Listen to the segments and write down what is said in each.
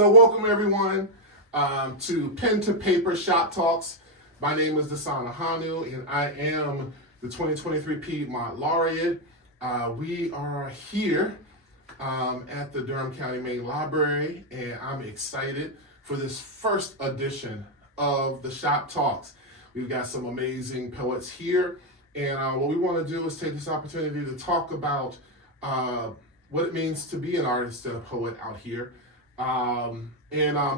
So welcome everyone to Pen to Paper Shop Talks. My name is Dasan Ahanu and I am the 2023 Piedmont Laureate. We are here at the Durham County Main Library, and I'm excited for this first edition of the Shop Talks. We've got some amazing poets here, and what we want to do is take this opportunity to talk about what it means to be an artist and a poet out here.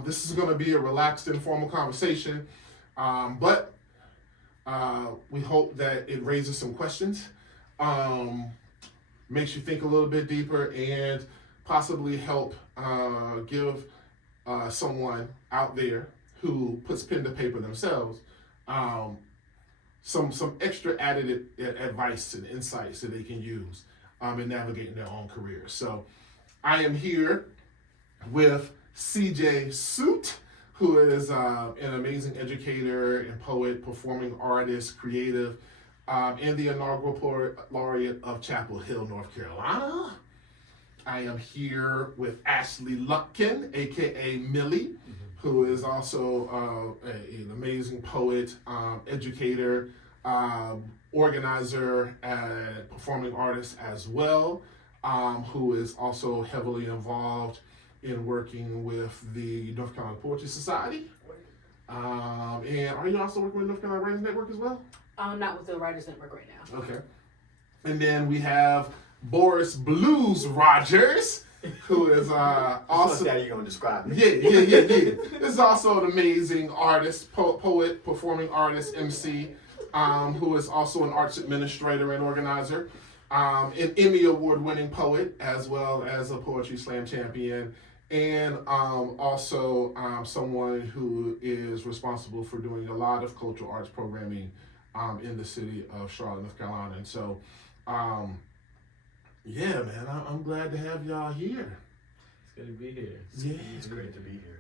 This is going to be a relaxed, informal conversation, but we hope that it raises some questions, makes you think a little bit deeper, and possibly help give someone out there who puts pen to paper themselves some extra added advice and insights that they can use in navigating their own careers. So I am here with CJ Suit, who is an amazing educator and poet, performing artist, creative, and the inaugural Poet Laureate of Chapel Hill, North Carolina. I am here with Ashley Lumpkin, aka Millie, who is also an amazing poet, educator, organizer, and performing artist as well, who is also heavily involved in working with the North Carolina Poetry Society. And are you also working with North Carolina Writers Network as well? Not with the Writers Network right now. Okay. And then we have Boris Blues Rogers, who is also... How you going to describe me? Yeah. This is also an amazing artist, poet, performing artist, MC, who is also an arts administrator and organizer, an Emmy Award-winning poet, as well as a Poetry Slam champion, and also someone who is responsible for doing a lot of cultural arts programming in the city of Charlotte, North Carolina. And so, yeah, man, I'm glad to have y'all here. It's good to be here. Yeah. It's great to be here.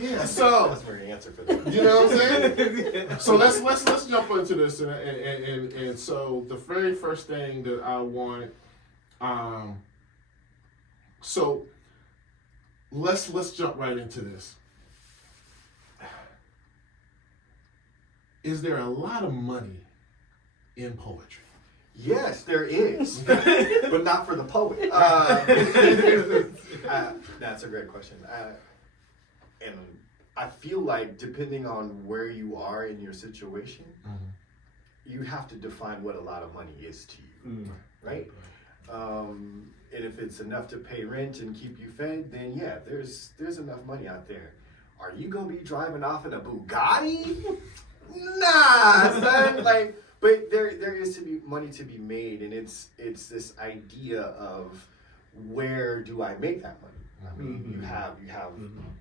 Yeah. So that's my answer for that. you know what I'm saying? So let's jump into this, and so the very first thing that I want, so let's jump right into this. Is there a lot of money in poetry? Yes, there is, but not for the poet. That's a great question. And I feel like depending on where you are in your situation, you have to define what a lot of money is to you, right? And if it's enough to pay rent and keep you fed, then yeah, there's enough money out there. Are you gonna be driving off in a Bugatti? Nah, son. But there is to be money to be made, and it's this idea of where do I make that money? I mean, you have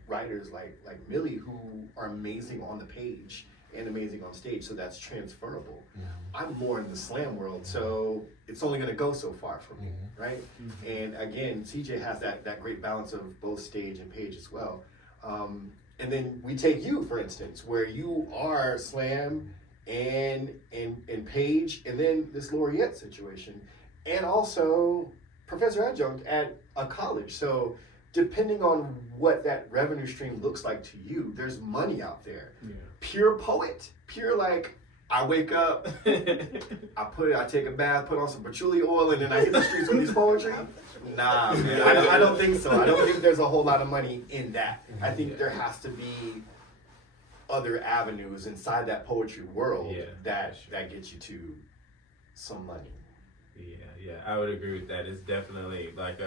writers like Millie who are amazing on the page and amazing on stage, so that's transferable. I'm more in the slam world, so it's only going to go so far for me, right? And again, CJ has that great balance of both stage and page as well. And then we take you, for instance, where you are slam and page, and then this laureate situation, and also professor adjunct at a college. So depending on what that revenue stream looks like to you, there's money out there. Yeah. Pure poet, pure I wake up, I take a bath, put on some patchouli oil, and then I hit the streets with these poetry. Nah, man, I don't think so. I don't think there's a whole lot of money in that. I think there has to be other avenues inside that poetry world that gets you to some money. Yeah, I would agree with that. It's definitely like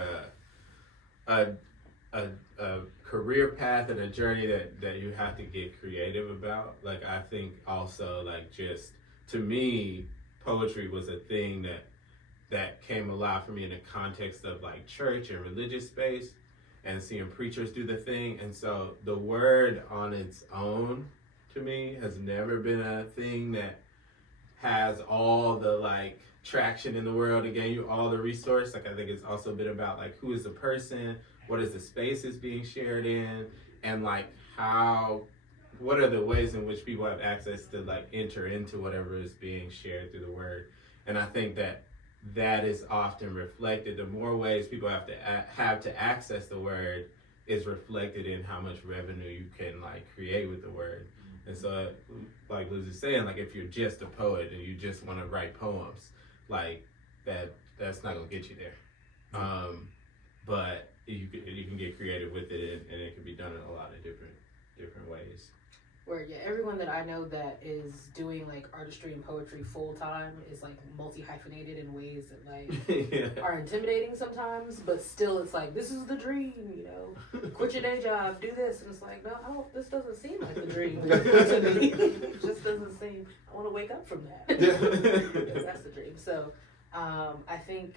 a career path and a journey that you have to get creative about. Like, I think also, just to me, poetry was a thing that came alive for me in the context of church and religious space and seeing preachers do the thing. And so the word on its own to me has never been a thing that has all the traction in the world to gain you all the resource. I think it's also been about who is the person, what is the space it's being shared in, and what are the ways in which people have access to enter into whatever is being shared through the word. And I think that is often reflected. The more ways people have to access the word, is reflected in how much revenue you can like create with the word. And so, like Liz is saying, like if you're just a poet and you just want to write poems, like that's not gonna get you there. But you can get creative with it, and it can be done in a lot of different ways. Where everyone that I know that is doing like artistry and poetry full time is like multi hyphenated in ways that like are intimidating sometimes, but still it's like, this is the dream, quit your day job, do this, and it's like, no, this doesn't seem like the dream to me. It just doesn't seem. I want to wake up from that. Because that's the dream. So, I think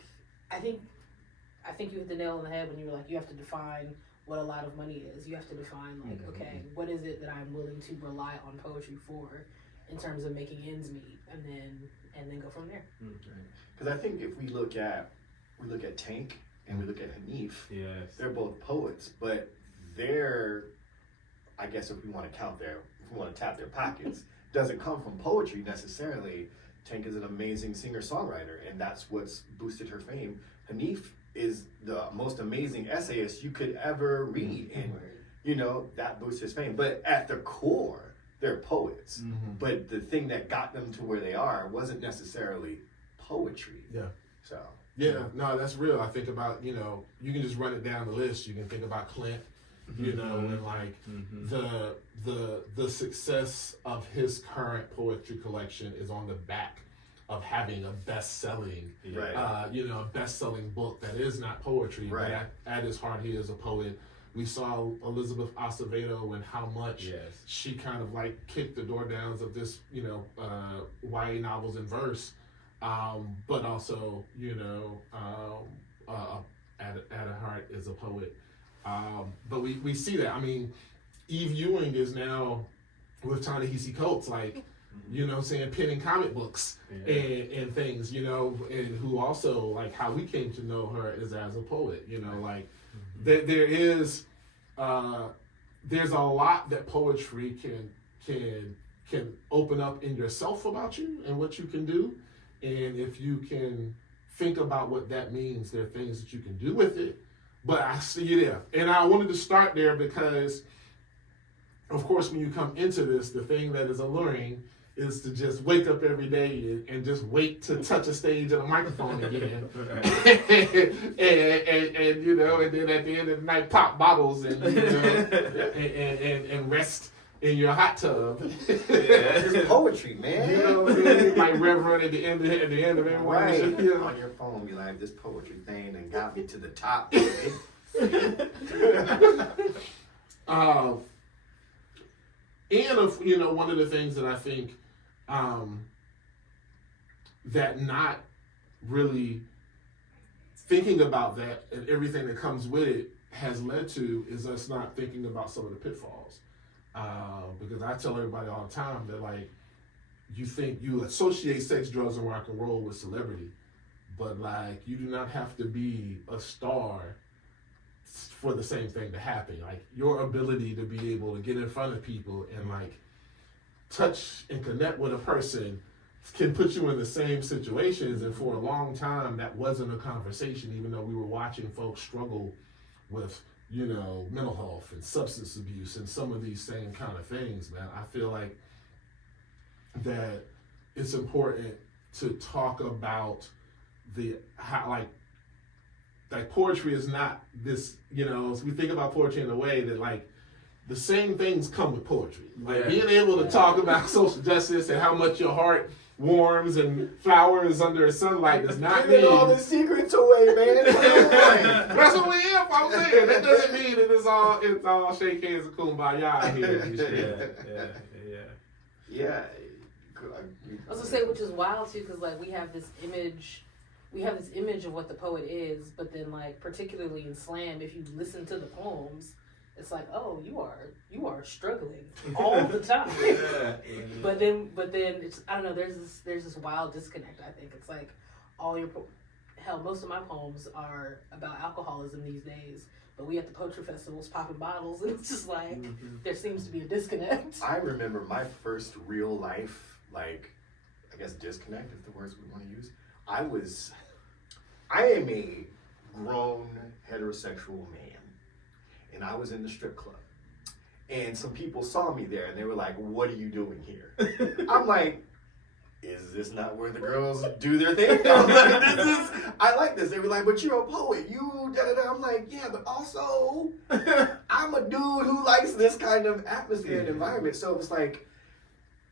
you hit the nail on the head when you were like, you have to define what a lot of money is. You have to define like, okay, what is it that I'm willing to rely on poetry for in terms of making ends meet, and then go from there. Because I think if we look at Tank and we look at Hanif, yes, they're both poets, but they're, I guess if we want to tap their pockets, doesn't come from poetry necessarily. Tank is an amazing singer-songwriter, and that's what's boosted her fame. Hanif is the most amazing essayist you could ever read, and that boosts his fame. But at the core, they're poets. But the thing that got them to where they are wasn't necessarily poetry. So no, that's real. I think about, you can just run it down the list. You can think about Clint, and like the success of his current poetry collection is on the back of having a best-selling, best-selling book that is not poetry, but at his heart he is a poet. We saw Elizabeth Acevedo and how much she kind of like kicked the door downs of this, YA novels in verse, but also, at her heart is a poet. But we see that. I mean, Eve Ewing is now with Ta-Nehisi Coates, like, penning comic books and things, and who also, like, how we came to know her is as a poet, like, there's a lot that poetry can open up in yourself about you and what you can do. And if you can think about what that means, there are things that you can do with it. But I see you there. And I wanted to start there because, of course, when you come into this, the thing that is alluring is to just wake up every day and just wait to touch a stage and a microphone again. and then at the end of the night, pop bottles and rest in your hot tub. It's poetry, man. You know what I'm saying? Like Reverend at the end of everyone. Right. On your phone, be like, this poetry thing and got me to the top. And one of the things that I think that not really thinking about that and everything that comes with it has led to is us not thinking about some of the pitfalls. Because I tell everybody all the time that, like, you associate sex, drugs, and rock and roll with celebrity, but like you do not have to be a star for the same thing to happen. Like, your ability to be able to get in front of people and like touch and connect with a person can put you in the same situations. And for a long time, that wasn't a conversation, even though we were watching folks struggle with, mental health and substance abuse and some of these same kind of things, man. I feel like that it's important to talk about like poetry is not this, we think about poetry in a way that, like, the same things come with poetry. Like being able to talk about social justice and how much your heart warms and flowers under sunlight does not mean all the secrets away, man. That's what we here for. I'm saying that doesn't mean that it's all shake hands and kumbaya here. Yeah. I was gonna say, which is wild too, because like we have this image of what the poet is, but then like particularly in slam, if you listen to the poems, it's like, oh, you are struggling all the time. But then it's, I don't know. There's this wild disconnect. I think it's like most of my poems are about alcoholism these days. But we at the poetry festivals popping bottles, and it's just like there seems to be a disconnect. I remember my first real life, like, I guess disconnect, if the words we want to use. I am a grown heterosexual man. and I was in the strip club. And some people saw me there and they were like, what are you doing here? I'm like, is this not where the girls do their thing? I'm like, I like this. They were like, but you're a poet. You da da da. I'm like, yeah, but also I'm a dude who likes this kind of atmosphere and environment. So it's like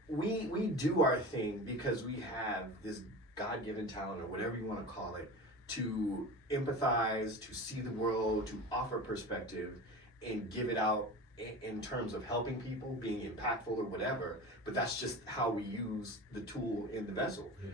we do our thing because we have this God-given talent or whatever you want to call it to empathize, to see the world, to offer perspective and give it out in terms of helping people, being impactful or whatever, but that's just how we use the tool in the vessel. Yeah.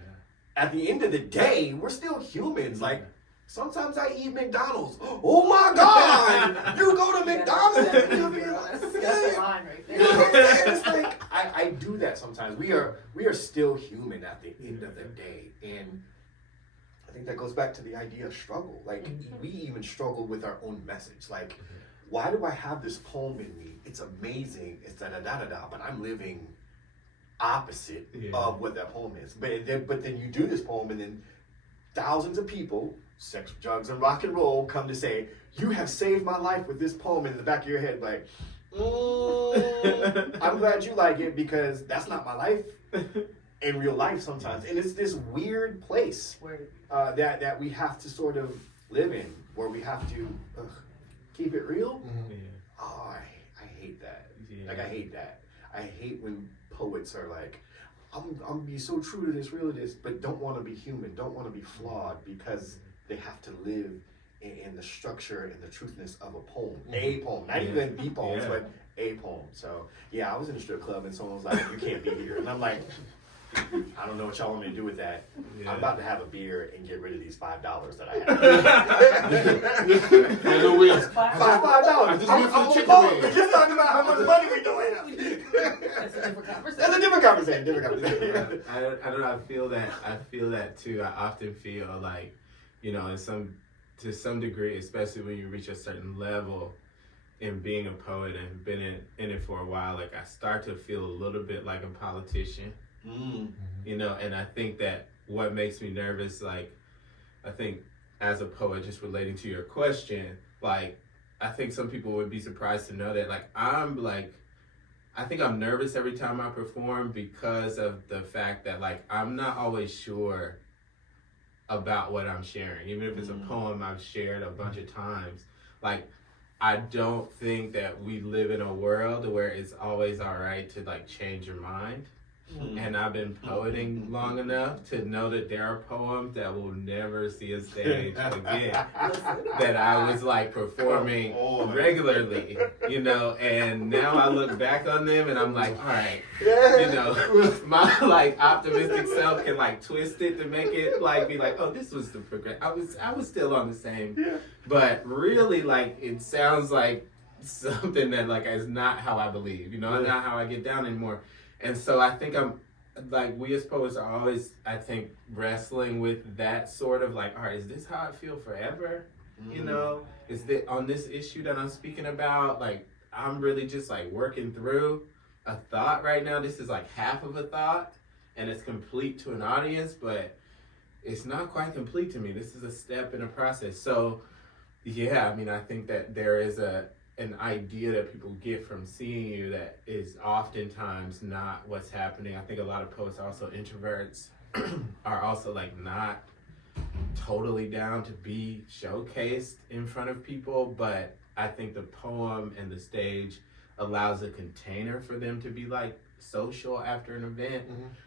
At the end of the day, we're still humans. Like, sometimes I eat McDonald's. Oh my God! You go to McDonald's and you'll be like, That's the line right there. you know what I'm saying? It's like, I do that sometimes. We are still human at the end of the day. And I think that goes back to the idea of struggle. Like, we even struggle with our own message. Like, why do I have this poem in me? It's amazing. It's da da da da da. But I'm living opposite of what that poem is. But then you do this poem, and then thousands of people, sex, drugs, and rock and roll, come to say, "You have saved my life with this poem." And in the back of your head, like, I'm glad you like it because that's not my life in real life sometimes. And it's this weird place that we have to sort of live in, where we have to keep it real. Oh, I hate that. Like, I hate that. I hate when poets are like, I'm be so true to this, real to this, but don't want to be human, don't want to be flawed because they have to live in the structure and the truthness of a poem. A poem, not even the poems, but a poem. So yeah, I was in a strip club and someone was like, you can't be here. And I'm like, I don't know what y'all want me to do with that. I'm about to have a beer and get rid of these $5 that I have. $5. I just went for the chicken wings. Just talking about how much money we doing. That's a different conversation. That's a different conversation. I don't know. I feel that too. I often feel like, you know, to some degree, especially when you reach a certain level in being a poet and been in it for a while, like I start to feel a little bit like a politician. You know, and I think that what makes me nervous, like, I think as a poet, just relating to your question, like, I think some people would be surprised to know that, like, I think I'm nervous every time I perform because of the fact that, like, I'm not always sure about what I'm sharing. Even if it's a poem I've shared a bunch of times, like, I don't think that we live in a world where it's always all right to, like, change your mind. And I've been poeting long enough to know that there are poems that will never see a stage again that I was like performing regularly, you know, and now I look back on them and I'm like, all right, you know, my like optimistic self can like twist it to make it like be like, oh, this was the progress. I was still on the same, but really like it sounds like something that like is not how I believe, you know, not how I get down anymore. And so I think I'm like, we as poets are always, I think, wrestling with that sort of like, all right, is this how I feel forever? You know, is that on this issue that I'm speaking about, like, I'm really just like working through a thought right now. This is like half of a thought and it's complete to an audience, but it's not quite complete to me. This is a step in a process. So yeah, I mean, I think that there is an idea that people get from seeing you that is oftentimes not what's happening. I think a lot of poets are also introverts, are also like not totally down to be showcased in front of people, but I think the poem and the stage allows a container for them to be like social after an event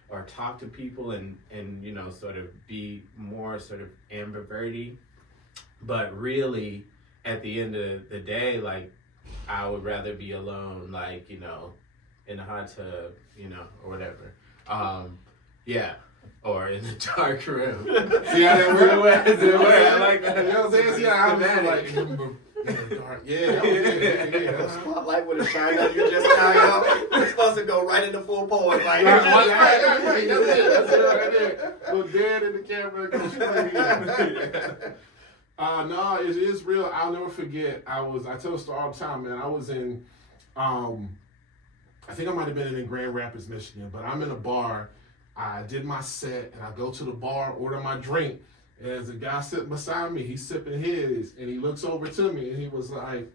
or talk to people and you know, sort of be more sort of ambiverty. But really, at the end of the day, like, I would rather be alone, like, you know, in a hot tub, you know, or whatever. Yeah. Or in a dark room. See how that works? I like that. You know what I'm saying? See how I'm just like, dark. Yeah. The spotlight would have shined on you just now, yo. It's supposed to go right into full poem. Like, Right. That's it right there. Look dead in the camera. Go straight in. No, it is real. I'll never forget. I tell the story all the time, man. I was in, I think I might have been in Grand Rapids, Michigan, but I'm in a bar. I did my set, and I go to the bar, order my drink, and there's a guy sitting beside me. He's sipping his, and he looks over to me, and he was like,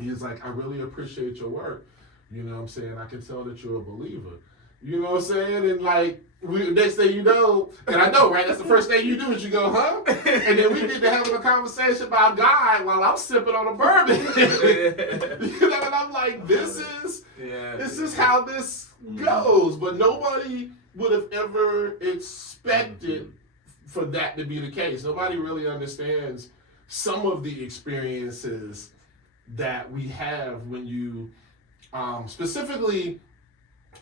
He's like, I really appreciate your work. You know what I'm saying? I can tell that you're a believer. You know what I'm saying? And like, next thing you know, and I know, right? That's the first thing you do is you go, huh? And then we get to having a conversation about God while I'm sipping on a bourbon. You know, and I'm like, this is how this goes. But nobody would have ever expected for that to be the case. Nobody really understands some of the experiences that we have when you, specifically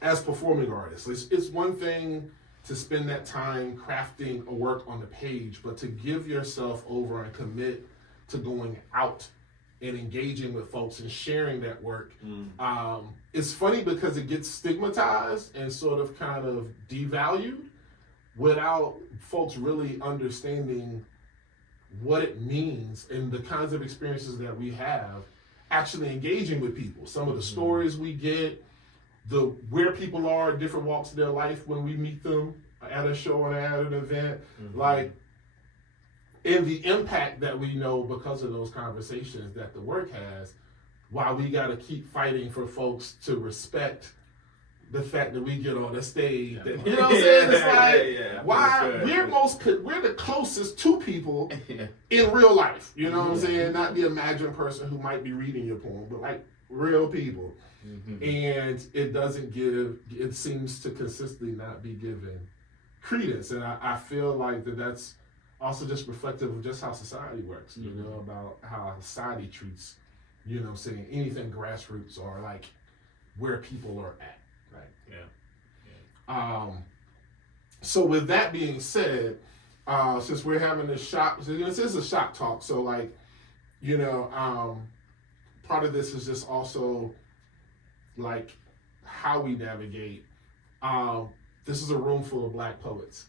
as performing artists. It's one thing to spend that time crafting a work on the page, but to give yourself over and commit to going out and engaging with folks and sharing that work. It's funny because it gets stigmatized and sort of kind of devalued without folks really understanding what it means and the kinds of experiences that we have actually engaging with people. Some of the stories we get, where people are at different walks of their life when we meet them at a show and at an event, like, and the impact that we know because of those conversations that the work has, while we got to keep fighting for folks to respect the fact that we get on the stage. That, you know what I'm saying? It's like, we're the closest to people in real life. You know what I'm saying? Not the imagined person who might be reading your poem, but like real people. And it seems to consistently not be given credence. And I feel like that's also just reflective of just how society works, you know, about how society treats, you know, saying anything grassroots or like where people are at, right? Yeah. So with that being said, since we're having this this is a shop talk, so like, you know, part of this is just also like how we navigate. This is a room full of Black poets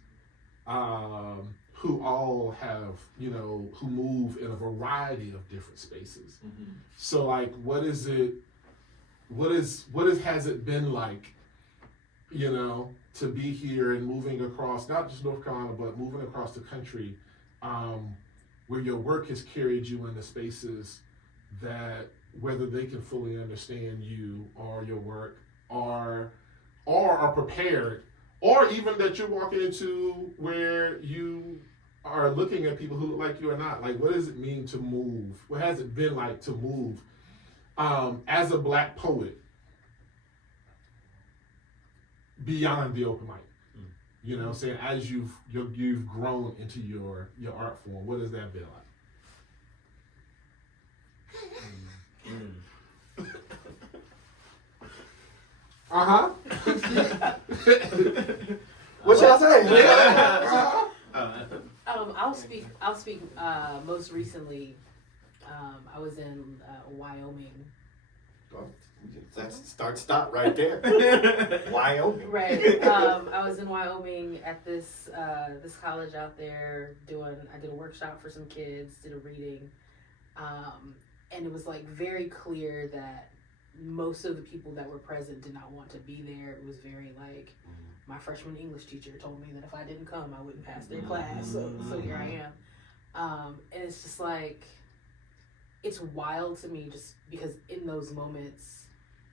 who all have, you know, who move in a variety of different spaces. So like, has it been like, you know, to be here and moving across, not just North Carolina, but moving across the country, where your work has carried you into spaces that, whether they can fully understand you or your work, or are prepared, or even that you're walking into where you are looking at people who look like you or not. Like, what does it mean to move? What has it been like to move as a Black poet beyond the open mic? You know what I'm saying? As you've grown into your art form, what has that been like? What y'all say? I'll speak. Most recently, I was in Wyoming. Let's stop right there. Wyoming. Right. I was in Wyoming at this college out there I did a workshop for some kids, did a reading, and it was like very clear that most of the people that were present did not want to be there. It was very like, my freshman English teacher told me that if I didn't come, I wouldn't pass their class. So here I am. And it's just like, it's wild to me just because in those moments,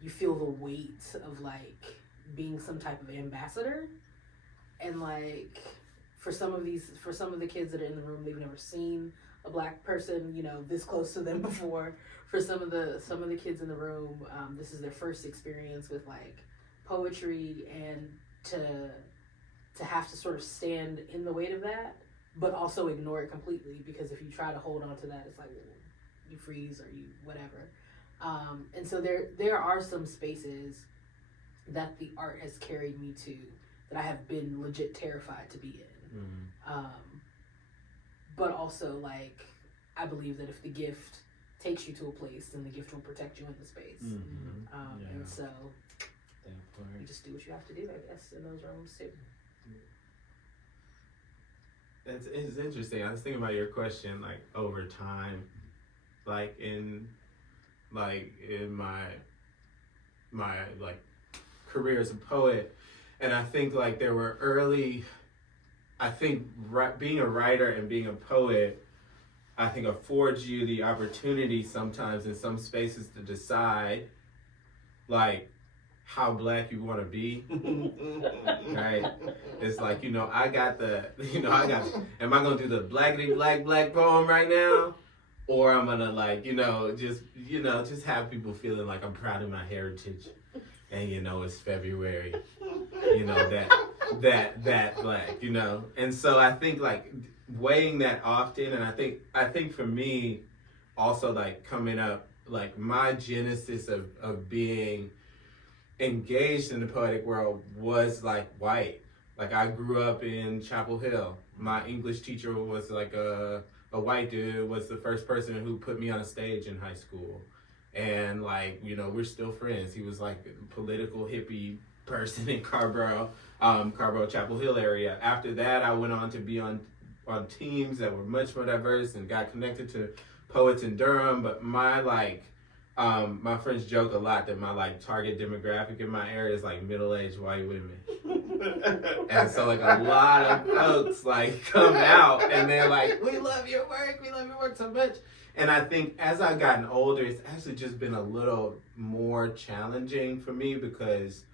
you feel the weight of like being some type of ambassador. And like, for some of the kids that are in the room, they've never seen a Black person, you know, this close to them before. For some of the kids in the room, this is their first experience with like poetry, and to have to sort of stand in the weight of that, but also ignore it completely, because if you try to hold on to that, it's like you freeze or you whatever. And so there are some spaces that the art has carried me to that I have been legit terrified to be in. But also, like, I believe that if the gift takes you to a place, then the gift will protect you in the space. And so you just do what you have to do, I guess, in those rooms too. It's interesting. I was thinking about your question, like, over time, like in my like career as a poet, and I think like there were being a writer and being a poet, I think affords you the opportunity sometimes in some spaces to decide, like, how black you want to be, right? It's like, am I going to do the blackity black poem right now? Or I'm going to just have people feeling like I'm proud of my heritage. And, it's February, that black, And so I think weighing that often, and I think for me also coming up, my genesis of being engaged in the poetic world was white. I grew up in Chapel Hill. My English teacher was a white dude, was the first person who put me on a stage in high school. And we're still friends. He was a political hippie person in Carborough, Chapel Hill area. After that, I went on to be on teams that were much more diverse and got connected to poets in Durham. But my friends joke a lot that my target demographic in my area is middle-aged white women. And so a lot of folks come out and they're we love your work so much. And I think as I've gotten older, it's actually just been a little more challenging for me, because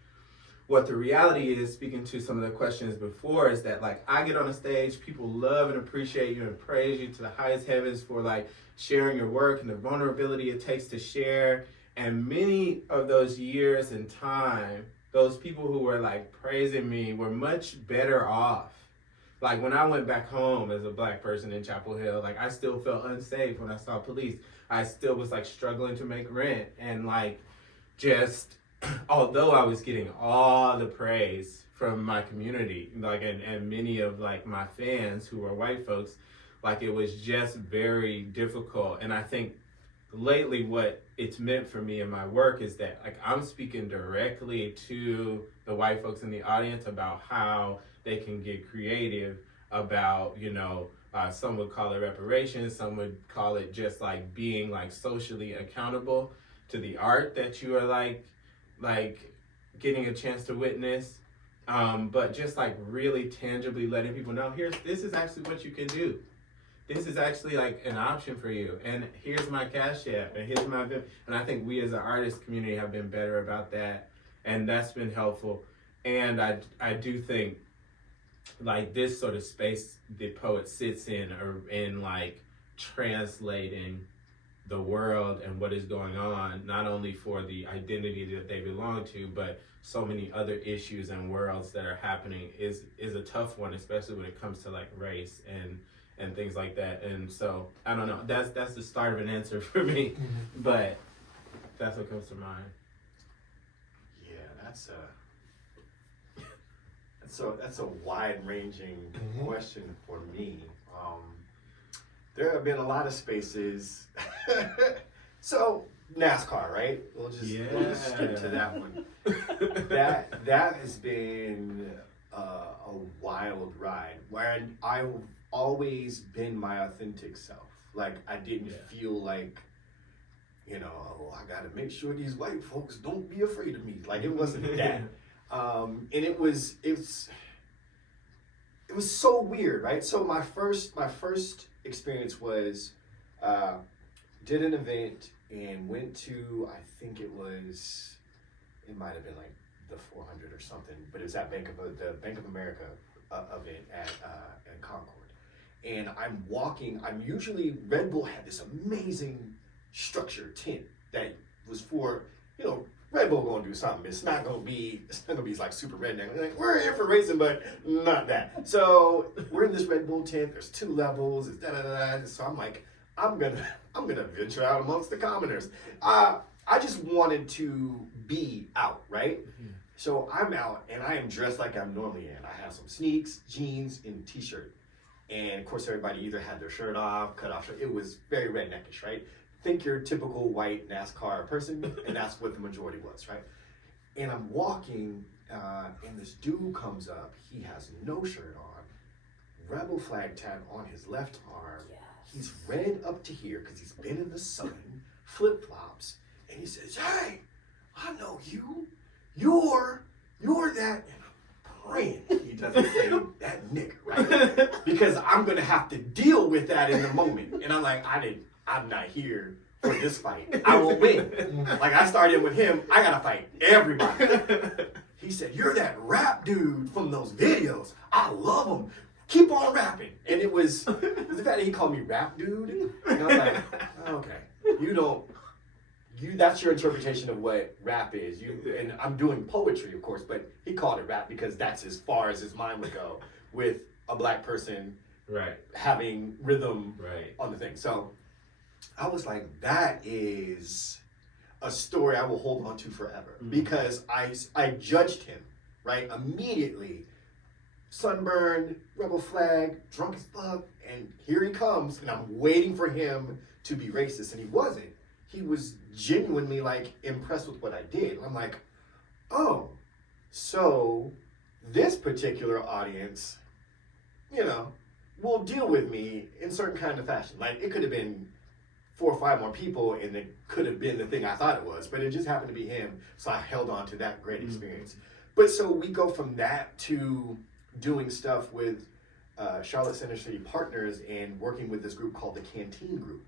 what the reality is, speaking to some of the questions before, is that I get on a stage, people love and appreciate you and praise you to the highest heavens for sharing your work and the vulnerability it takes to share. And many of those years in time, those people who were praising me were much better off. When I went back home as a black person in Chapel Hill, I still felt unsafe when I saw police. I still was struggling to make rent, and just although I was getting all the praise from my community, and many of my fans who were white folks, it was just very difficult. And I think lately what it's meant for me in my work is that I'm speaking directly to the white folks in the audience about how they can get creative about, some would call it reparations, some would call it just being socially accountable to the art that you are getting a chance to witness, but just really tangibly letting people know, this is actually what you can do. This is actually an option for you, and here's my Cash App, and here's my Vim. And I think we as an artist community have been better about that, and that's been helpful. And I do think this sort of space the poet sits in, or in translating the world and what is going on, not only for the identity that they belong to, but so many other issues and worlds that are happening is a tough one, especially when it comes to race and things like that. And so I don't know, that's the start of an answer for me, but that's what comes to mind. Yeah, that's a wide-ranging question for me. There have been a lot of spaces. So NASCAR, right? We'll just skip to that one. That has been a wild ride, where I've always been my authentic self. I didn't feel I gotta make sure these white folks don't be afraid of me. It wasn't that. And it was so weird, right? So my first experience was did an event and went to, I think it might have been the 400 or something, but it was at the Bank of America event at Concord. And I'm usually, Red Bull had this amazing structured tent that was for, Red Bull gonna do something. It's not gonna be super redneck. We're here for racing, but not that. So we're in this Red Bull tent. There's 2 levels. It's da-da-da-da. So I'm gonna venture out amongst the commoners. I just wanted to be out, right? Mm-hmm. So I'm out and I am dressed like I'm normally in. I have some sneaks, jeans, and a t-shirt. And of course everybody either had their shirt off, cut off shirt. It was very redneckish, right? Think your typical white NASCAR person, and that's what the majority was, right? And I'm walking, and this dude comes up. He has no shirt on, rebel flag tag on his left arm. Yes. He's red up to here because he's been in the sun, flip-flops, and he says, "Hey, I know you. You're that." And I'm praying he doesn't say that nigga, right? because I'm gonna have to deal with that in the moment. And I'm like, I'm not here for this fight. I will win. Like I started with him, I gotta fight everybody. He said, "You're that rap dude from those videos. I love them. Keep on rapping." And it was the fact that he called me rap dude. And I was like, okay, that's your interpretation of what rap is. And I'm doing poetry, of course, but he called it rap because that's as far as his mind would go with a black person having rhythm on the thing. So I was like, that is a story I will hold on to forever because I judged him, right? Immediately, sunburned, rebel flag, drunk as fuck, and here he comes, and I'm waiting for him to be racist, and he wasn't. He was genuinely like impressed with what I did. I'm like, oh, so this particular audience, will deal with me in certain kind of fashion. Like it could have been 4 or 5 more people, and it could have been the thing I thought it was, but it just happened to be him. So I held on to that great experience. But so we go from that to doing stuff with Charlotte Center City Partners and working with this group called the Canteen Group.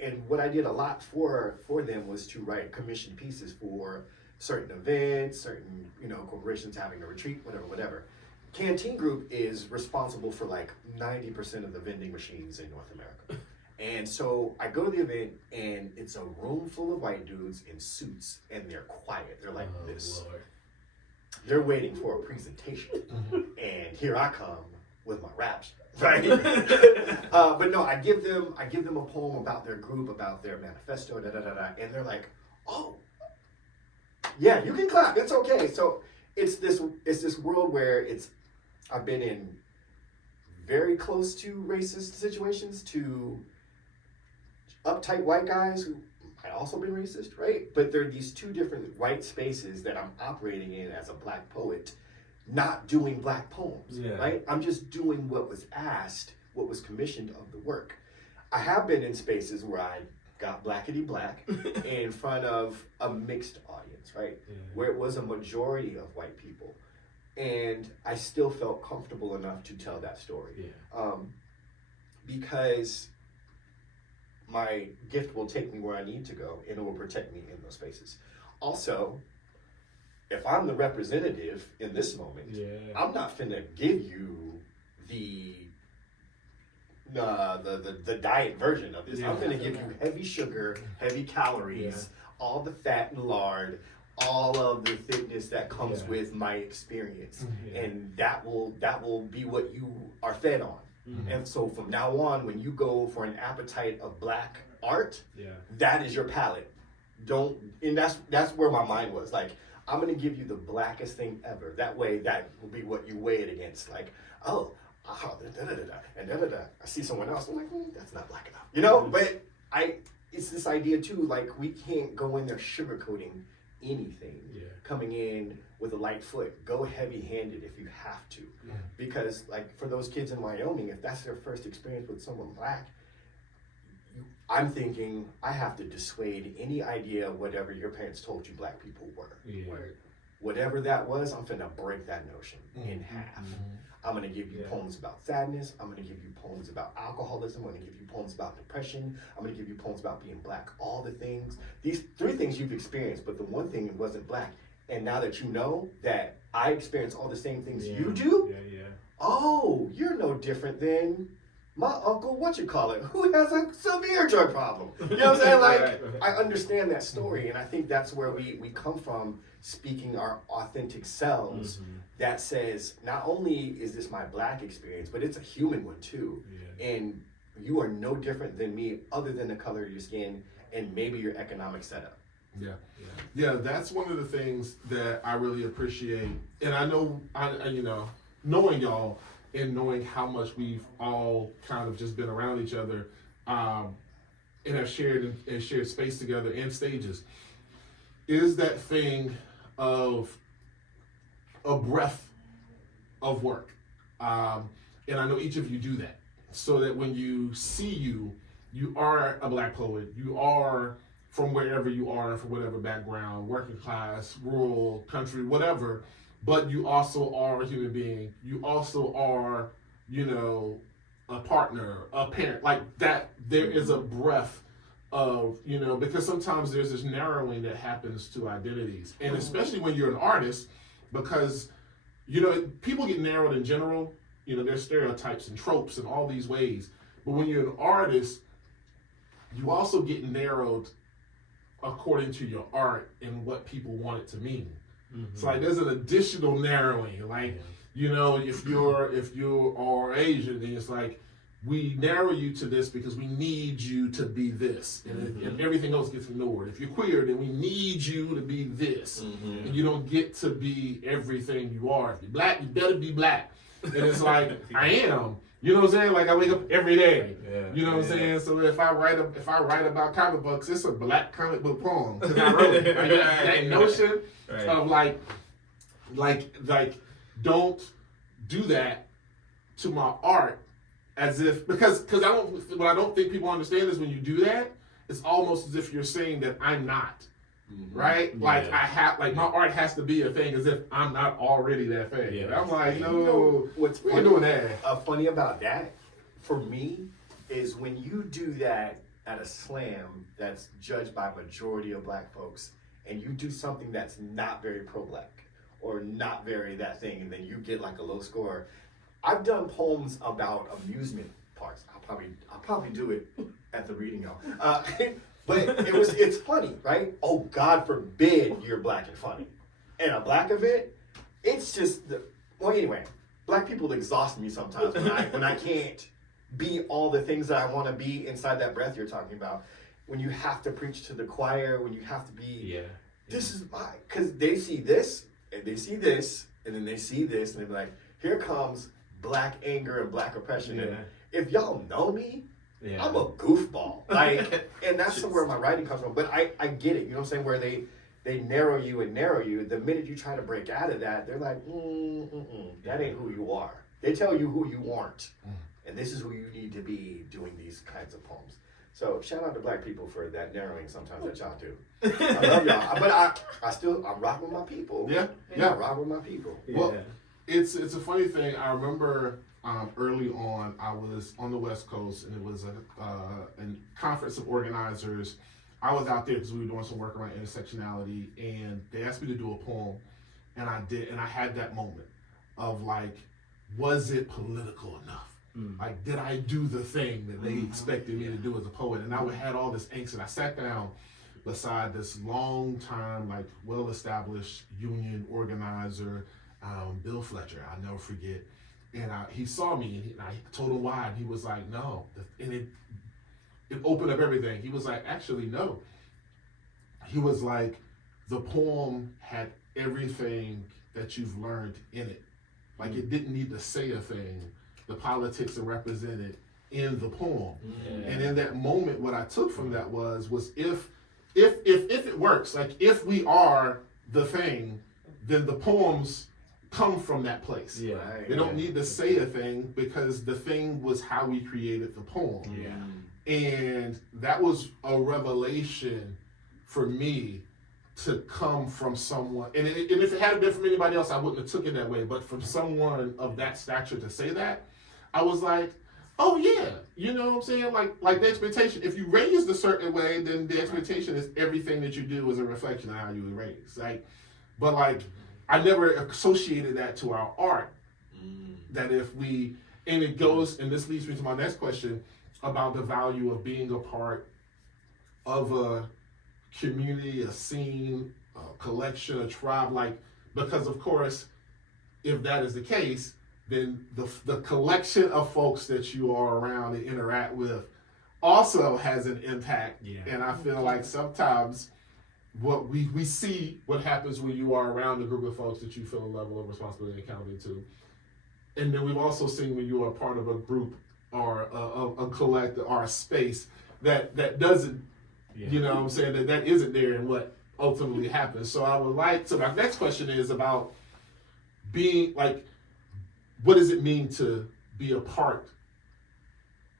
And what I did a lot for them was to write commissioned pieces for certain events, certain corporations having a retreat, whatever. Canteen Group is responsible for like 90% of the vending machines in North America. And so I go to the event, and it's a room full of white dudes in suits, and they're quiet. They're like this. Lord. They're waiting for a presentation, and here I come with my raps, right? But no, I give them a poem about their group, about their manifesto, and they're like, "Oh, yeah, you can clap. It's okay." So it's this world where I've been in very close to racist situations, to uptight white guys who might also been racist, right? But there are these two different white spaces that I'm operating in as a black poet, not doing black poems, right? I'm just doing what was asked, what was commissioned of the work. I have been in spaces where I got blackety black in front of a mixed audience, right? Where it was a majority of white people. And I still felt comfortable enough to tell that story. Because my gift will take me where I need to go, and it will protect me in those spaces. Also, if I'm the representative in this moment, I'm not finna give you the diet version of this. I'm gonna give you heavy sugar, heavy calories, all the fat and lard, all of the thickness that comes with my experience, and that will be what you are fed on. And so from now on, when you go for an appetite of black art, that is your palate. And that's where my mind was. Like, I'm gonna give you the blackest thing ever. That way, that will be what you weigh it against. Like, I see someone else, I'm like, that's not black enough, But it's this idea too. Like, we can't go in there sugarcoating anything, coming in with a light foot. Go heavy-handed if you have to, because like for those kids in Wyoming, if that's their first experience with someone black, I'm thinking I have to dissuade any idea of whatever your parents told you black people were. Whatever that was, I'm finna break that notion in half. I'm gonna give you poems about sadness. I'm gonna give you poems about alcoholism. I'm gonna give you poems about depression. I'm gonna give you poems about being black. All the things, these 3 things you've experienced, but the one thing it wasn't black. And now that you know that I experience all the same things you do, oh, you're no different than my uncle, who has a severe drug problem. You know what I'm saying? Like, I understand that story, and I think that's where we come from, speaking our authentic selves. That says, not only is this my black experience, but it's a human one too. And you are no different than me, other than the color of your skin and maybe your economic setup. Yeah, that's one of the things that I really appreciate. And I know, knowing y'all and knowing how much we've all kind of just been around each other, and have shared space together and stages, is that thing of a breadth of work. And I know each of you do that, so that when you see you are a black poet, you are from wherever you are, from whatever background, working class, rural, country, whatever, but you also are a human being. You also are you know, a partner, a parent, like that. There is a breadth of, you know, because sometimes there's this narrowing that happens to identities, and especially when you're an artist, because, you know, people get narrowed in general. You know, there's stereotypes and tropes and all these ways, but when you're an artist, you also get narrowed according to your art and what people want it to mean. So like there's an additional narrowing, like, you know, if you are Asian, then it's like, we narrow you to this because we need you to be this, and everything else gets ignored. If you're queer, then we need you to be this, and you don't get to be everything you are. If you're black, you better be black. And it's like, I am. You know what I'm saying? Like, I wake up every day. You know what I'm saying? So if I write about comic books, it's a black comic book poem, because I wrote it. Like, that notion of like don't do that to my art, as if, because what I don't think people understand is when you do that, it's almost as if you're saying that I'm not. Right? Like my art has to be a thing, as if I'm not already that thing. And I'm like, no, you know, what's we're doing that. Funny about that, for me, is when you do that at a slam that's judged by a majority of black folks, and you do something that's not very pro-black or not very that thing, and then you get like a low score. I've done poems about amusement parks. I'll probably do it at the reading, y'all. But it's funny, right? Oh, God forbid you're black and funny. In a black event, it's just anyway, black people exhaust me sometimes when I can't be all the things that I want to be inside that breath you're talking about. When you have to preach to the choir, when you have to be, this is my, because they see this, and they see this, and then they see this, and they're like, here comes black anger and black oppression. And if y'all know me, I'm a goofball. Like, and that's where my writing comes from. But I get it, you know what I'm saying? Where they narrow you. The minute you try to break out of that, they're like, that ain't who you are. They tell you who you aren't. And this is who you need to be doing these kinds of poems. So shout out to black people for that narrowing sometimes that y'all do. I love y'all. But I'm rocking with my people. I rock with my people. Well, it's a funny thing. I remember early on, I was on the West Coast, and it was a conference of organizers. I was out there because we were doing some work around intersectionality, and they asked me to do a poem, and I did, and I had that moment of like, was it political enough? Like, did I do the thing that they expected me to do as a poet? And I had all this angst, and I sat down beside this long time, like, well-established union organizer, Bill Fletcher, I'll never forget. And he saw me, and I told him why, and he was like, no. And it opened up everything. He was like, actually, no. He was like, the poem had everything that you've learned in it. Like, it didn't need to say a thing. The politics are represented in the poem. And in that moment, what I took from that was if it works, like, if we are the thing, then the poems come from that place. They don't need to say a thing, because the thing was how we created the poem. And that was a revelation for me to come from someone. And if it had been from anybody else, I wouldn't have took it that way. But from someone of that stature to say that, I was like, oh yeah, you know what I'm saying? Like the expectation, if you raised a certain way, then the expectation is everything that you do is a reflection of how you were raised. Like, but like, I never associated that to our art. That if we, and it goes, and this leads me to my next question about the value of being a part of a community, a scene, a collection, a tribe, like, because of course, if that is the case, then the collection of folks that you are around and interact with also has an impact. And I feel like sometimes what we see what happens when you are around a group of folks that you feel a level of responsibility and accountability to. And then we've also seen when you are part of a group or a collective or a space that doesn't, you know what I'm saying, that isn't there, and what ultimately happens. So I would like, so my next question is about being like, what does it mean to be a part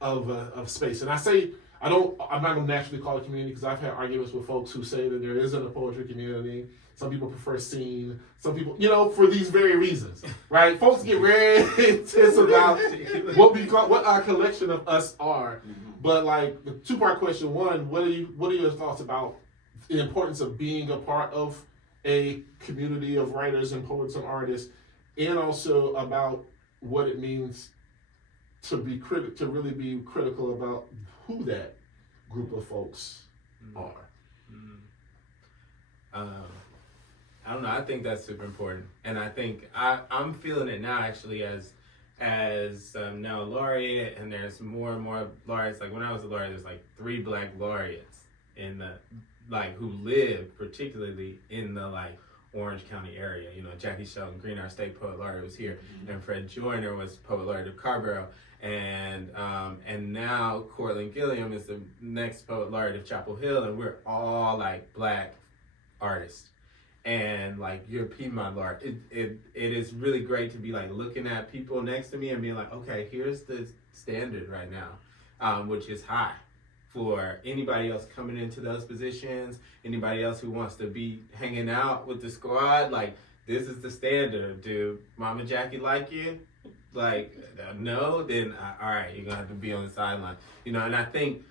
of space? And I say, I'm not going to naturally call it community, because I've had arguments with folks who say that there isn't a poetry community. Some people prefer scene. Some people, for these very reasons, right? Folks get very intense about what our collection of us are. Mm-hmm. But like the two-part question: one, what are your thoughts about the importance of being a part of a community of writers and poets and artists, and also about what it means to really be critical about who that group of folks are. I don't know. I think that's super important, and I think I'm feeling it now actually as now a laureate, and there's more and more laureates. Like when I was a laureate, there's like 3 Black laureates in the who live particularly in the Orange County area. Jackie Shelton, Greenhour State Poet Laureate, was here, and Fred Joyner was Poet Laureate of Carborough, and now Cortland Gilliam is the next Poet Laureate of Chapel Hill, and we're all Black artists. And you're Piedmont Laureate. It is really great to be looking at people next to me and being okay, here's the standard right now, which is high for anybody else coming into those positions, anybody else who wants to be hanging out with the squad. This is the standard. Do Mama Jackie like you? No, then all right, you're gonna have to be on the sideline. And I think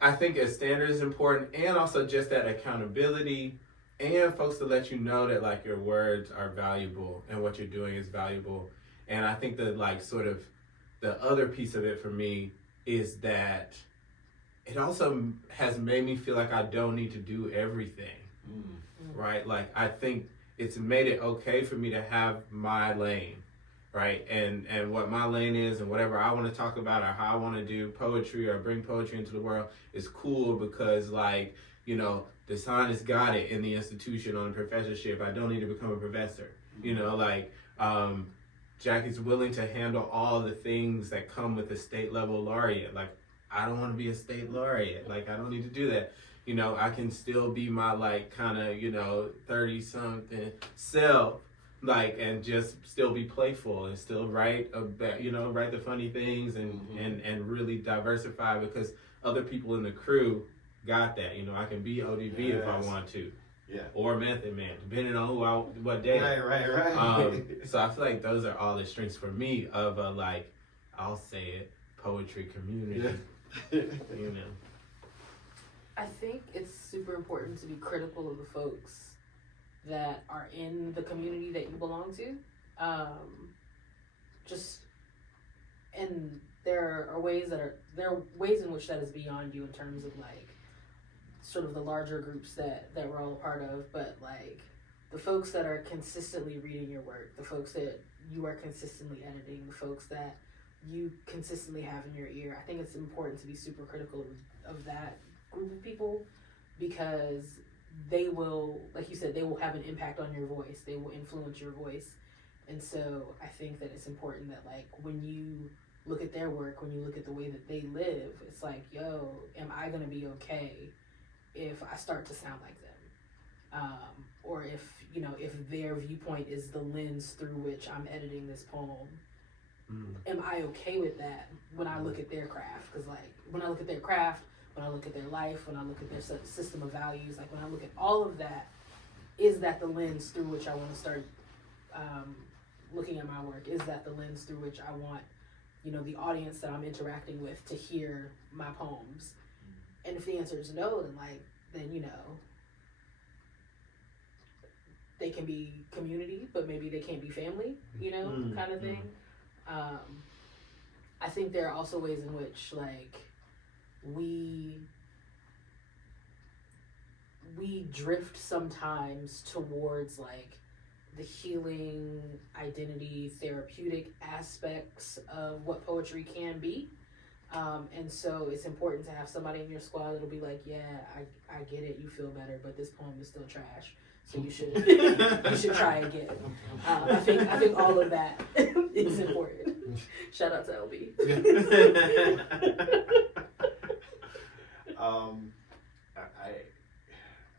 a standard is important, and also just that accountability, and folks to let you know that your words are valuable and what you're doing is valuable. And I think that sort of the other piece of it for me is that it also has made me feel I don't need to do everything. Right? I think it's made it okay for me to have my lane, right? And what my lane is, and whatever I want to talk about, or how I want to do poetry or bring poetry into the world is cool, because Dasan has got it in the institution on a professorship. I don't need to become a professor. Jackie's willing to handle all the things that come with a state level laureate. I don't want to be a state laureate. I don't need to do that. I can still be my kind of 30 something self, and just still be playful and still write about, write the funny things and really diversify, because other people in the crew got that. I can be ODB if I want to. Yeah. Or Method Man, depending on what day. Right. So I feel those are all the strengths for me of a I'll say it, poetry community. I think it's super important to be critical of the folks that are in the community that you belong to. And there are ways in which that is beyond you in terms of sort of the larger groups that we're all a part of, but the folks that are consistently reading your work, the folks that you are consistently editing, the folks that you consistently have in your ear. I think it's important to be super critical of that group of people, because they will, like you said, they will have an impact on your voice. They will influence your voice. And so I think that it's important that when you look at their work, when you look at the way that they live, it's yo, am I going to be okay if I start to sound like them? Or if their viewpoint is the lens through which I'm editing this poem. Am I okay with that when I look at their craft? Because when I look at their craft, when I look at their life, when I look at their system of values, when I look at all of that, is that the lens through which I want to start looking at my work? Is that the lens through which I want, the audience that I'm interacting with to hear my poems? And if the answer is no, then they can be community, but maybe they can't be family, kind of thing. I think there are also ways in which we drift sometimes towards the healing, identity, therapeutic aspects of what poetry can be. And so it's important to have somebody in your squad that'll be yeah, I get it, you feel better, but this poem is still trash. So you should try again. I think all of that is important. Shout out to LB.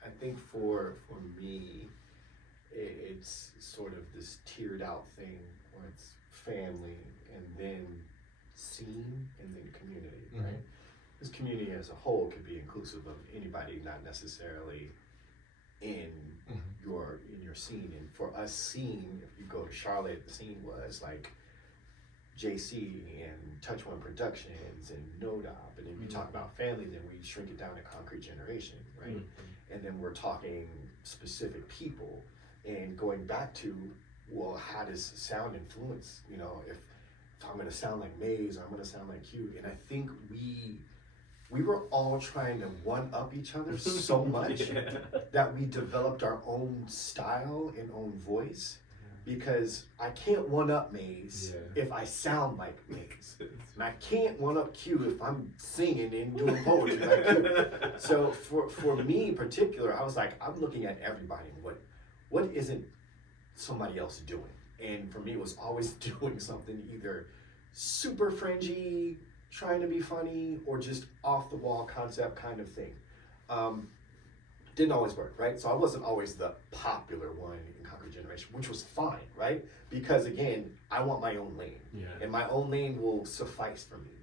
I think for me, it's sort of this tiered out thing where it's family and then scene and then community, right? This community as a whole could be inclusive of anybody, not necessarily in your scene. And for us, scene, if you go to Charlotte, the scene was like JC and Touch One Productions and No Dop. And if you talk about family, then we shrink it down to Concrete Generation, right? And then we're talking specific people and going back to, well, how does sound influence, you know, if I'm gonna sound like Maze or I'm gonna sound like Q. And I think we were all trying to one-up each other so much that we developed our own style and own voice, because I can't one-up Maze if I sound like Maze. And I can't one-up Q if I'm singing and doing poetry like Q. So for me in particular, I was like, I'm looking at everybody and what isn't somebody else doing? And for me, it was always doing something either super fringy, trying to be funny, or just off the wall concept kind of thing. Didn't always work, right? So I wasn't always the popular one in Concrete Generation, which was fine, right? Because again, I want my own lane, and my own lane will suffice for me.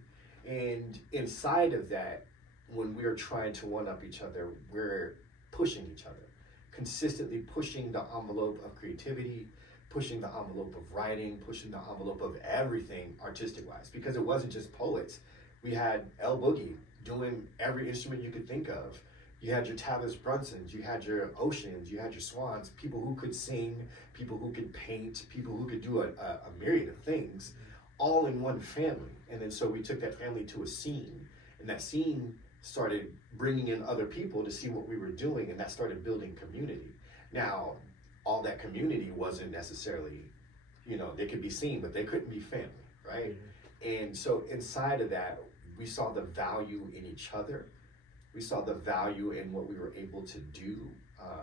And inside of that, when we're trying to one-up each other, we're pushing each other, consistently pushing the envelope of creativity, pushing the envelope of writing, pushing the envelope of everything artistic-wise, because it wasn't just poets. We had El Boogie doing every instrument you could think of. You had your Tavis Brunsons, you had your Oceans, you had your Swans, people who could sing, people who could paint, people who could do a myriad of things, all in one family. And then so we took that family to a scene, and that scene started bringing in other people to see what we were doing, and that started building community. Now, all that community wasn't necessarily, you know, they could be seen, but they couldn't be family, right? And so inside of that, we saw the value in each other. We saw the value in what we were able to do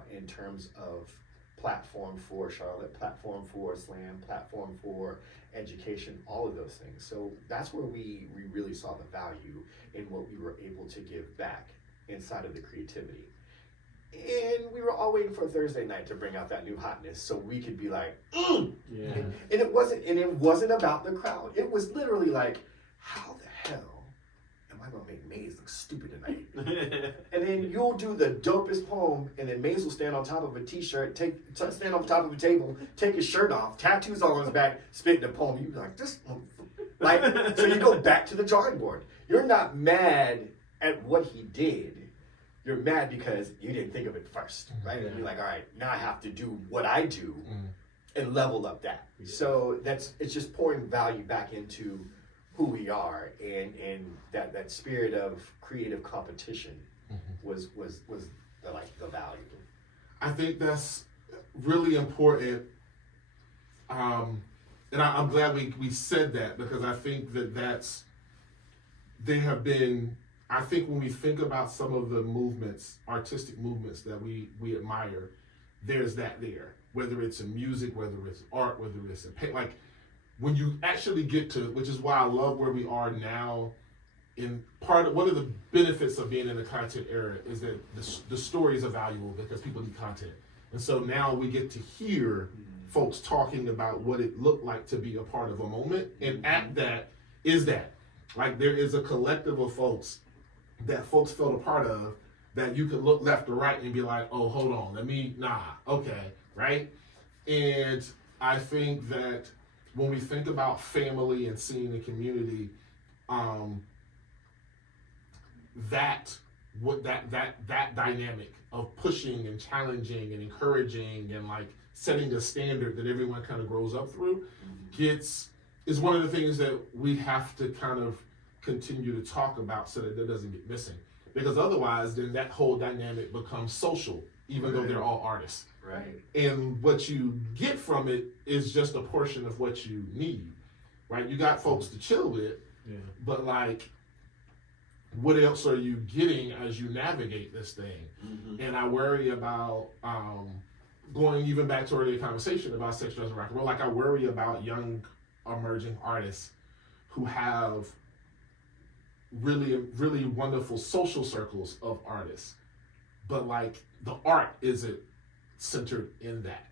in terms of platform for Charlotte, platform for Slam, platform for education, all of those things. So that's where we really saw the value in what we were able to give back inside of the creativity. And we were all waiting for Thursday night to bring out that new hotness so we could be like, And it wasn't about the crowd. It was literally like, how the hell am I gonna make Maze look stupid tonight? And then you'll do the dopest poem, and then Maze will stand on top of a t-shirt, stand on top of a table, take his shirt off, tattoos all on his back, spit the poem. You'd be like, so you go back to the drawing board. You're not mad at what he did. You're mad because you didn't think of it first, right? And you're like, all right, now I have to do what I do and level up that. So it's just pouring value back into who we are, and that spirit of creative competition was the value. I think that's really important, and I'm glad we said that, because I think they have been. I think when we think about some of the movements, artistic movements that we admire, there's that there. Whether it's in music, whether it's art, whether it's in paint, like when you actually get to, which is why I love where we are now. One of the benefits of being in the content era is that the stories are valuable because people need content, and so now we get to hear folks talking about what it looked like to be a part of a moment, and at that is that, like, there is a collective of folks that folks felt a part of, that you could look left or right and be like, oh, hold on, okay, right? And I think that when we think about family and seeing the community, that dynamic of pushing and challenging and encouraging and like setting a standard that everyone kind of grows up through is one of the things that we have to kind of continue to talk about so that doesn't get missing, because otherwise then that whole dynamic becomes social, even though they're all artists, right? And what you get from it is just a portion of what you need, right? You got folks to chill with, but like, what else are you getting as you navigate this thing? And I worry about going even back to earlier conversation about sex, drugs, and rock and roll. Like, I worry about young emerging artists who have really, really wonderful social circles of artists, but like the art isn't centered in that.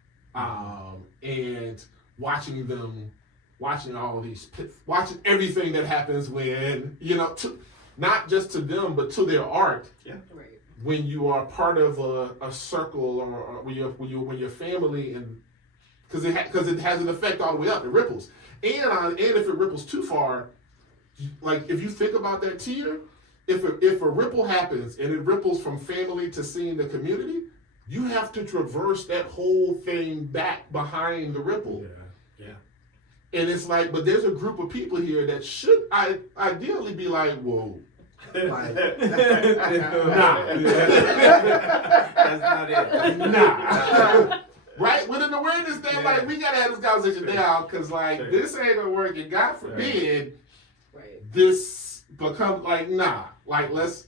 And watching everything that happens when, not just to them, but to their art. Yeah. Right. when you are part of a circle, or when your family, and because it has an effect all the way up, it ripples, and if it ripples too far, like if you think about that tier, if a ripple happens and it ripples from family to seeing the community, you have to traverse that whole thing back behind the ripple. Yeah. And it's like, but there's a group of people here that should ideally be like, whoa. Like, nah. That's not it. Nah. Right? With an awareness that, Yeah. like, we gotta have this conversation now, because, like, Sure. this ain't gonna work, and God forbid, Right. this becomes, like, nah. Like, let's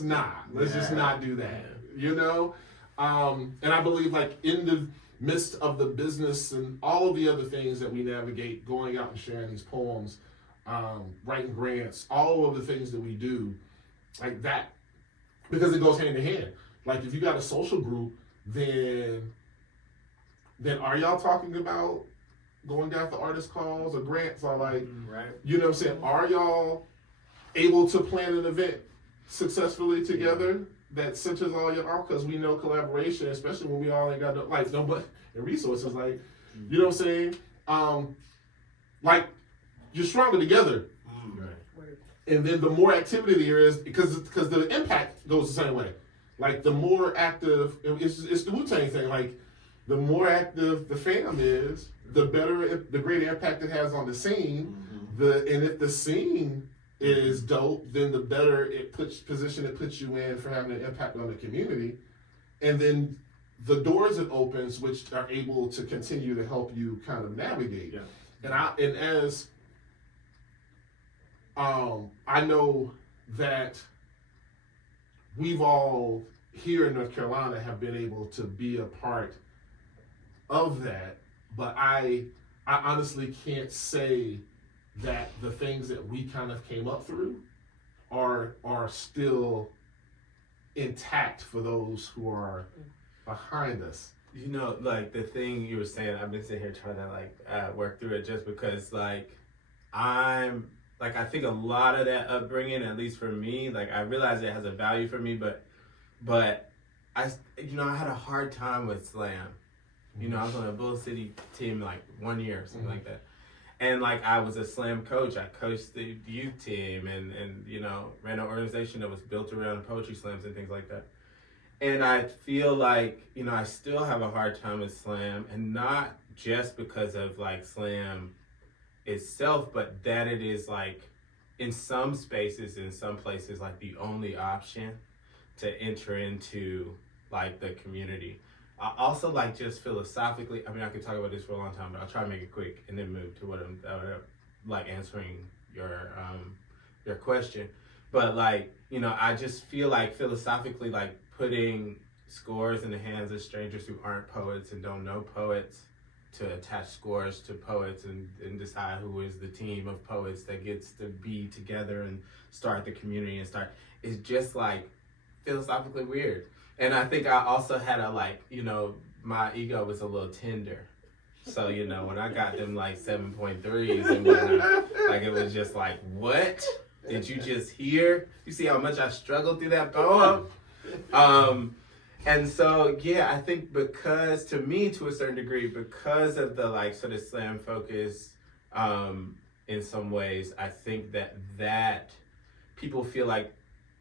not. Let's just Yeah. not do that. You know? And I believe, like, in the midst of the business and all of the other things that we navigate, going out and sharing these poems, writing grants, all of the things that we do, like that, because it goes hand in hand. Like, if you got a social group, then are y'all talking about going after artist calls or grants, or like, Right. you know what I'm saying? Are y'all able to plan an event successfully together that centers all your art? Because we know collaboration, especially when we all ain't got no money and resources, like, you know what I'm saying? Like, you're stronger together. Right. Word. And then the more activity there is, because the impact goes the same way. Like, the more active, it's the Wu-Tang thing. Like, the more active the fam is, the better, the greater impact it has on the scene. And if the scene is dope, then the better it puts you in for having an impact on the community. And then the doors it opens, which are able to continue to help you kind of navigate. Yeah. And as I know that we've all here in North Carolina have been able to be a part of that, but I honestly can't say that the things that we kind of came up through are still intact for those who are behind us. You know, like the thing you were saying, I've been sitting here trying to like work through it, just because like I think a lot of that upbringing, at least for me, like I realize it has a value for me, but I had a hard time with slam. You know, I was on a Bull City team like 1 year or something like that. And like I was a slam coach. I coached the youth team and you know, ran an organization that was built around poetry slams and things like that. And I feel like, you know, I still have a hard time with slam, and not just because of like slam itself, but that it is like in some spaces, in some places, like the only option to enter into like the community. I also like just philosophically, I mean, I could talk about this for a long time, but I'll try to make it quick and then move to what I'm like answering your question. But like, you know, I just feel like philosophically, like putting scores in the hands of strangers who aren't poets and don't know poets to attach scores to poets and decide who is the team of poets that gets to be together and start the community and start, is just like philosophically weird. And I think I also had a like, you know, my ego was a little tender. So, you know, when I got them like 7.3s and whatnot, like it was just like, what? Did you just hear? You see how much I struggled through that poem? And so, yeah, I think because, to me, to a certain degree, because of the like sort of slam focus, in some ways, I think that people feel like,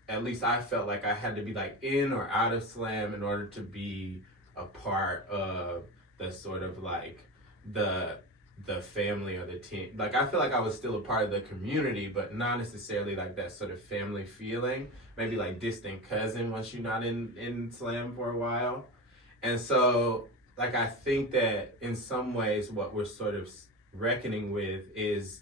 at least I felt like I had to be like in or out of slam in order to be a part of the sort of like the family or the team. Like I feel like I was still a part of the community, but not necessarily like that sort of family feeling. Maybe like distant cousin once you're not in slam for a while. And so like I think that in some ways what we're sort of reckoning with is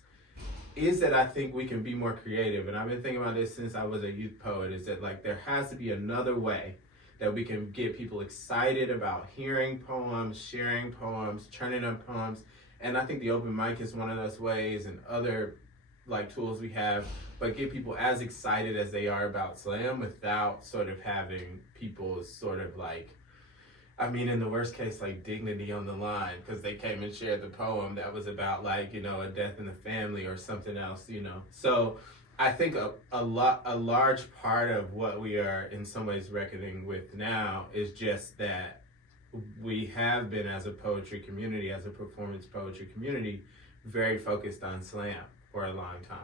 that I think we can be more creative. And I've been thinking about this since I was a youth poet, is that like there has to be another way that we can get people excited about hearing poems, sharing poems, turning up poems. And I think the open mic is one of those ways, and other like tools we have, but get people as excited as they are about slam without sort of having people sort of like, I mean, in the worst case, like dignity on the line, because they came and shared the poem that was about like, you know, a death in the family or something else, you know. So I think a large part of what we are in some ways reckoning with now is just that we have been, as a poetry community, as a performance poetry community, very focused on slam for a long time.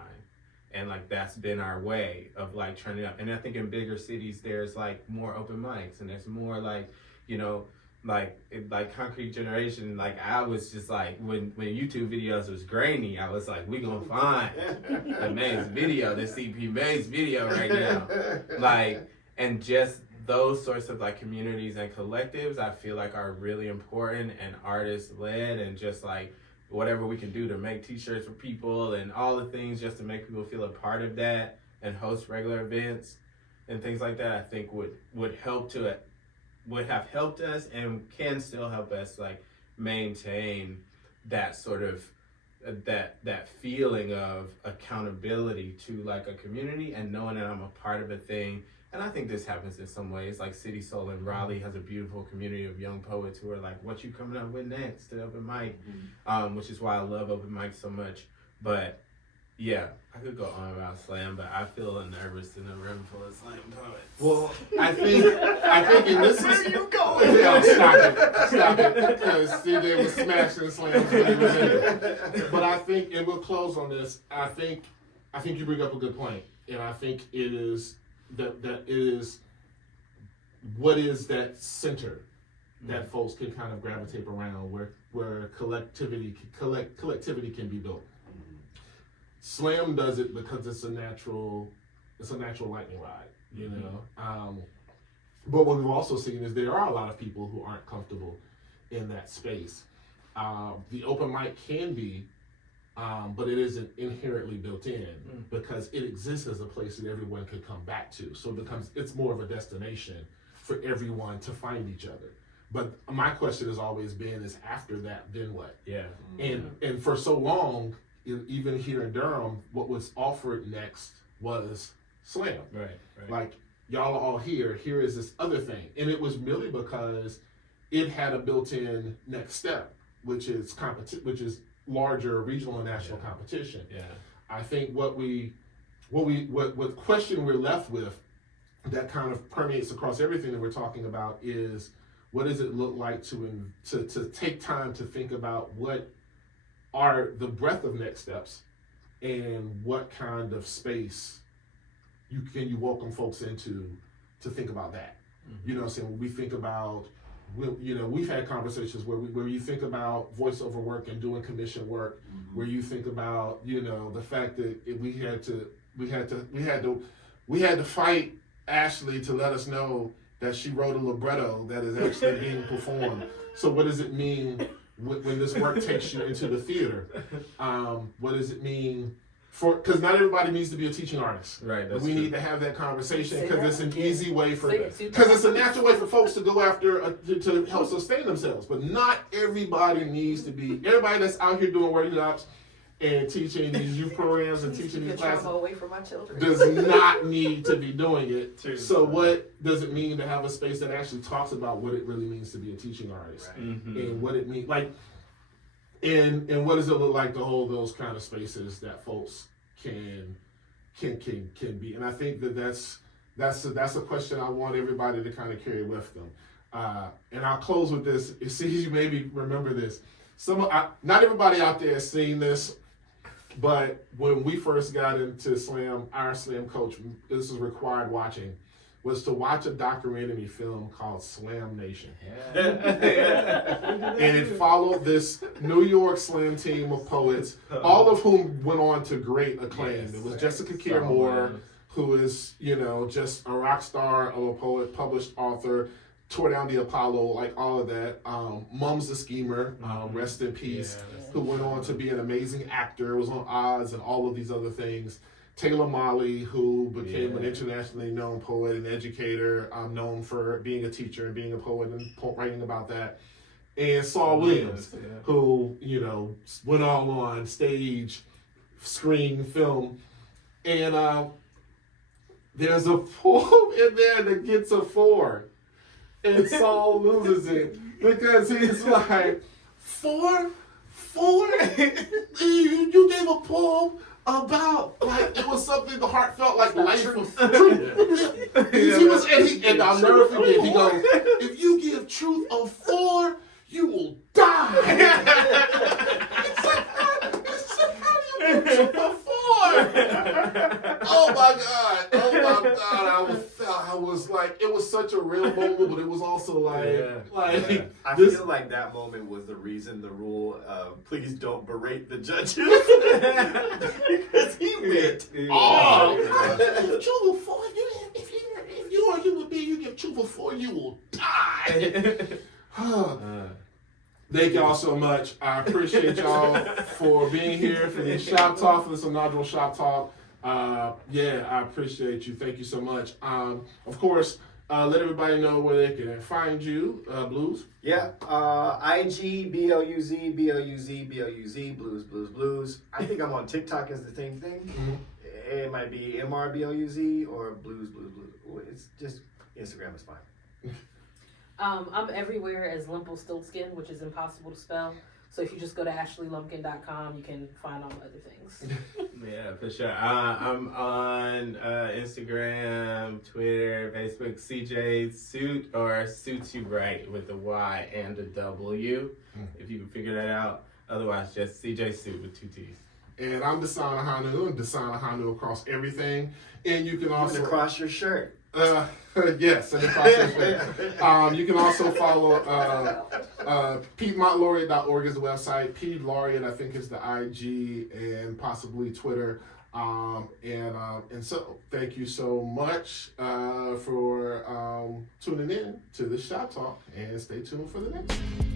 And like that's been our way of like turning up. And I think in bigger cities there's like more open mics and there's more like, you know, like Concrete Generation, like I was just like when YouTube videos was grainy, I was like, we gonna find the Maze video, the CP Maze video right now. Like, and just those sorts of like communities and collectives I feel like are really important and artist led, and just like whatever we can do to make t-shirts for people and all the things just to make people feel a part of that and host regular events and things like that, I think would have helped us and can still help us like maintain that sort of that feeling of accountability to like a community and knowing that I'm a part of a thing. And I think this happens in some ways, like City Soul in Raleigh has a beautiful community of young poets who are like, what you coming up with next to open mic? Which is why I love open mic so much. But yeah, I could go on about slam, but I feel nervous in a room full of slam poets. Well, I think, and this is Where are you going? Yeah, stop it, because CJ was smashing slams when he was in it. But I think, and we'll close on this. I think you bring up a good point, and I think it is that is what is that center that folks can kind of gravitate around, where collectivity can be built. Slam does it because it's a natural lightning ride, you know. But what we've also seen is there are a lot of people who aren't comfortable in that space. The open mic can be, but it isn't inherently built in because it exists as a place that everyone could come back to. So it's more of a destination for everyone to find each other. But my question has always been is after that, then what? Yeah. And for so long, even here in Durham, what was offered next was slam. Right. Like, y'all are all here is this other thing. And it was merely because it had a built-in next step, which is larger regional and national competition. Yeah. I think what question we're left with that kind of permeates across everything that we're talking about is, what does it look like to take time to think about what are the breadth of next steps and what kind of space you welcome folks into to think about that. You know what I'm saying? When we think about, we've had conversations where you think about voiceover work and doing commission work, where you think about, the fact that we had to fight Ashley to let us know that she wrote a libretto that is actually being performed. So what does it mean when this work takes you into the theater? What does it mean because not everybody needs to be a teaching artist. Right. We need to have that conversation because it's an easy way because it's a natural way for folks to go after to help sustain themselves. But not everybody needs to be. Everybody that's out here doing workshops and teaching these youth programs and teaching these classes away from my children. Does not need to be doing it. So what does it mean to have a space that actually talks about what it really means to be a teaching artist, and what it means and what does it look like to hold those kind of spaces that folks can be? And I think that's a question I want everybody to kind of carry with them. And I'll close with this. See, you maybe remember this. Not everybody out there has seen this, but when we first got into slam, our slam coach, this is required watching, was to watch a documentary film called Slam Nation. Yeah. And it followed this New York slam team of poets, all of whom went on to great acclaim. It was Jessica Kier Moore, who is, just a rock star of a poet, published author, tore down the Apollo, like all of that. Mums the Schemer, rest in peace, who went on to be an amazing actor, was on Oz and all of these other things. Taylor Molly, who became an internationally known poet and educator, known for being a teacher and being a poet and writing about that. And Saul Williams, who, went all on stage, screen, film. And there's a poem in there that gets a 4. And Saul loses it because he's like, 4? You gave a poem about like it was something the heart felt like life of truth. He was, and I'll never forget. He goes, "If you give truth a 4, you will die." It's like, how do you give truth a 4? Oh my God! Oh my God! I was like, it was such a real moment, but it was also like, I this, feel like that moment was the reason the rule, please don't berate the judges, because he went, give truth a 4. If you are a human being, you give truth a 4, you will die. Thank y'all so much. I appreciate y'all for being here for this shop talk, for this inaugural shop talk. Yeah, I appreciate you. Thank you so much. Of course, let everybody know where they can find you, Blues. Yeah, IG, BLUZ, Blues. I think I'm on TikTok as the same thing. Mm-hmm. It might be MRBLUZ or Blues. It's just, Instagram is fine. I'm everywhere as Limpelstiltskin, which is impossible to spell. So if you just go to ashleylumpkin.com, you can find all the other things. Yeah, for sure. I'm on Instagram, Twitter, Facebook, CJ Suit, or Suits You Right with a Y and a W, if you can figure that out. Otherwise, just CJ Suit with 2 T's. And I'm Dasan Ahanu, Dasan Ahanu across everything. And you can also... Even across your shirt. Yes, and across your shirt. You can also follow Piedmont Laureate.org is the website. Pied Laureate, I think, is the IG and possibly Twitter. And so thank you so much for tuning in to this Shop Talk, and stay tuned for the next one.